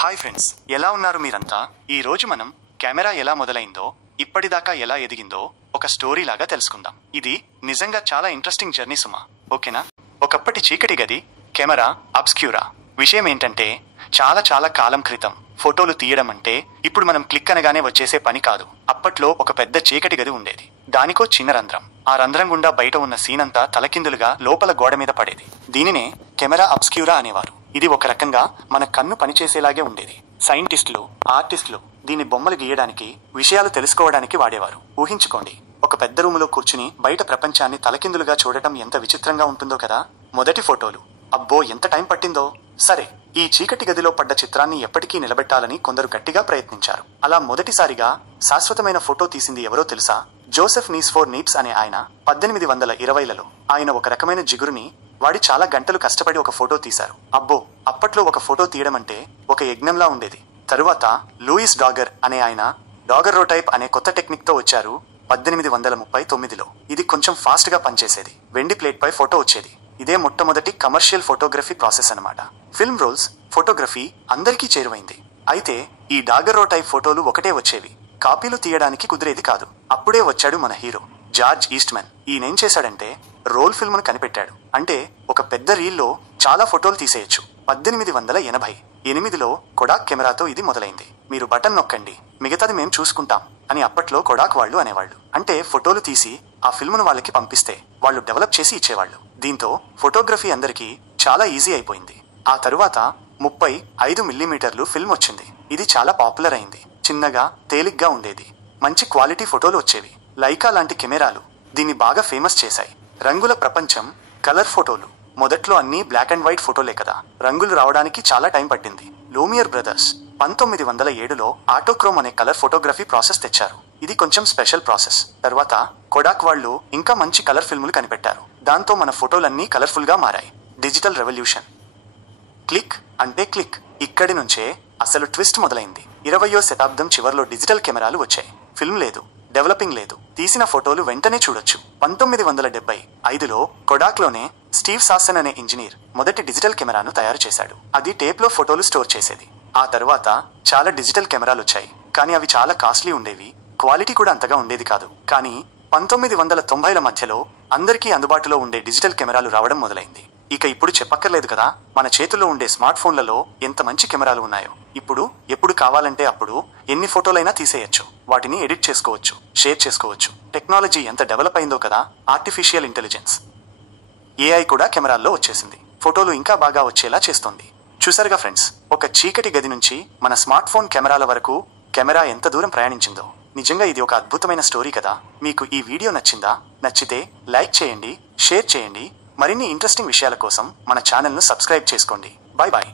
Hi friends, ఎలా ఉన్నారు మీరంతా? ఈ రోజు మనం కెమెరా ఎలా మొదలైందో, ఇప్పటిదాకా ఎలా ఎదిగిందో ఒక స్టోరీ లాగా తెలుసుకుందాం. ఇది నిజంగా చాలా ఇంట్రెస్టింగ్ జర్నీ సుమా. ఓకేనా? ఒకప్పటి చీకటి గది, కెమెరా అబ్స్క్యూరా. విషయం ఏంటంటే చాలా కాలం క్రితం ఫోటోలు తీయడం అంటే ఇప్పుడు మనం క్లిక్ అనగానే వచ్చేసే పని కాదు. అప్పట్లో ఒక పెద్ద చీకటి గది ఉండేది. దానికో చిన్న రంధ్రం. ఆ రంధ్రం గుండా బయట ఉన్న సీన్ అంతా తలకిందులుగా లోపల గోడ మీద పడేది. దీనినే కెమెరా అబ్స్క్యూరా అనేవారు. ఇది ఒక రకంగా మన కన్ను పనిచేసేలాగే ఉండేది. సైంటిస్టులు, ఆర్టిస్టులు దీని బొమ్మలు గీయడానికి, విషయాలు తెలుసుకోవడానికి వాడేవారు. ఊహించుకోండి, ఒక పెద్ద రూములో కూర్చుని బయట ప్రపంచాన్ని తలకిందులుగా చూడటం ఎంత విచిత్రంగా ఉంటుందో కదా. మొదటి ఫోటోలు, అబ్బో ఎంత టైం పట్టిందో. సరే, ఈ చీకటి గదిలో పడ్డ చిత్రాన్ని ఎప్పటికీ నిలబెట్టాలని కొందరు గట్టిగా ప్రయత్నించారు. అలా మొదటిసారిగా శాశ్వతమైన ఫోటో తీసింది ఎవరో తెలుసా? జోసెఫ్ నీస్ఫోర్ నీప్స్ అనే ఆయన 1820లలో ఆయన ఒక రకమైన జిగురుని వాడి చాలా గంటలు కష్టపడి ఒక ఫోటో తీశారు. అబ్బో, అప్పట్లో ఒక ఫోటో తీయడం అంటే ఒక యజ్ఞంలా ఉండేది. తరువాత లూయిస్ డాగర్ అనే ఆయన డాగర్రోటైప్ అనే కొత్త టెక్నిక్ తో వచ్చారు 1839లో. ఇది కొంచెం ఫాస్ట్ గా పనిచేసేది. వెండి ప్లేట్ పై ఫోటో వచ్చేది. ఇదే మొట్టమొదటి కమర్షియల్ ఫోటోగ్రఫీ ప్రాసెస్ అన్నమాట. ఫిల్మ్ రోల్స్, ఫోటోగ్రఫీ అందరికీ చేరువైంది. అయితే ఈ డాగర్రోటైప్ ఫోటోలు ఒకటే వచ్చేవి, కాపీలు తీయడానికి కుదిరేది కాదు. అప్పుడే వచ్చాడు మన హీరో జార్జ్ ఈస్ట్మన్. ఈయనేం చేశాడంటే రోల్ ఫిల్మ్ను కనిపెట్టాడు. అంటే ఒక పెద్ద రీల్లో చాలా ఫోటోలు తీసేయచ్చు. 1888లో కొడాక్ కెమెరాతో ఇది మొదలైంది. మీరు బటన్ నొక్కండి, మిగతాది మేం చూసుకుంటాం అని అప్పట్లో కొడాక్ వాళ్ళు అనేవాళ్ళు. అంటే ఫోటోలు తీసి ఆ ఫిల్మ్ను వాళ్ళకి పంపిస్తే వాళ్ళు డెవలప్ చేసి ఇచ్చేవాళ్ళు. దీంతో ఫోటోగ్రఫీ అందరికీ చాలా ఈజీ అయిపోయింది. ఆ తరువాత 35mm ఫిల్మ్ వచ్చింది. ఇది చాలా పాపులర్ అయింది. చిన్నగా, తేలిగ్గా ఉండేది. మంచి క్వాలిటీ ఫోటోలు వచ్చేవి. లైకా లాంటి కెమెరాలు దీన్ని బాగా ఫేమస్ చేశాయి. రంగుల ప్రపంచం, కలర్ ఫోటోలు. మొదట్లో అన్నీ బ్లాక్ అండ్ వైట్ ఫోటోలే కదా. రంగులు రావడానికి చాలా టైం పట్టింది. లూమియర్ బ్రదర్స్ 1907లో ఆటోక్రోమ్ అనే కలర్ ఫోటోగ్రఫీ ప్రాసెస్ తెచ్చారు. ఇది కొంచెం స్పెషల్ ప్రాసెస్. తర్వాత కొడాక్ వాళ్ళు ఇంకా మంచి కలర్ ఫిల్ములు కనిపెట్టారు. దాంతో మన ఫోటోలన్నీ కలర్ఫుల్ గా మారాయి. Digital revolution. క్లిక్ అంటే క్లిక్. ఇక్కడి నుంచే అసలు ట్విస్ట్ మొదలైంది. 20వ శతాబ్దం చివర్లో డిజిటల్ కెమెరాలు వచ్చాయి. ఫిల్మ్ లేదు, డెవలపింగ్ లేదు, తీసిన ఫోటోలు వెంటనే చూడొచ్చు. 1975లో కొడాక్లోనే స్టీవ్ సాసన్ అనే ఇంజనీర్ మొదటి డిజిటల్ కెమెరాను తయారు చేశాడు. అది టేప్లో ఫోటోలు స్టోర్ చేసేది. ఆ తర్వాత చాలా డిజిటల్ కెమెరాలు వచ్చాయి. కానీ అవి చాలా కాస్ట్లీ ఉండేవి. క్వాలిటీ కూడా అంతగా ఉండేది కాదు. కానీ 1990ల మధ్యలో అందరికీ అందుబాటులో ఉండే డిజిటల్ కెమెరాలు రావడం మొదలైంది. ఇక ఇప్పుడు చెప్పక్కర్లేదు కదా, మన చేతుల్లో ఉండే స్మార్ట్ ఫోన్లలో ఎంత మంచి కెమెరాలు ఉన్నాయో. ఇప్పుడు ఎప్పుడు కావాలంటే అప్పుడు ఎన్ని ఫోటోలైనా తీసేయచ్చు. వాటిని ఎడిట్ చేసుకోవచ్చు, షేర్ చేసుకోవచ్చు. టెక్నాలజీ ఎంత డెవలప్ అయిందో కదా. ఆర్టిఫిషియల్ ఇంటెలిజెన్స్, ఏఐ కూడా కెమెరాల్లో వచ్చేసింది. ఫోటోలు ఇంకా బాగా వచ్చేలా చేస్తుంది. చూసారుగా ఫ్రెండ్స్, ఒక చీకటి గది నుంచి మన స్మార్ట్ ఫోన్ కెమెరాల వరకు కెమెరా ఎంత దూరం ప్రయాణించిందో. నిజంగా ఇది ఒక అద్భుతమైన స్టోరీ కదా. మీకు ఈ వీడియో నచ్చిందా? నచ్చితే లైక్ చేయండి, షేర్ చేయండి. మరిన్ని ఇంట్రెస్టింగ్ విషయాల కోసం మన ఛానల్ను సబ్స్క్రైబ్ చేసుకోండి. Bye bye.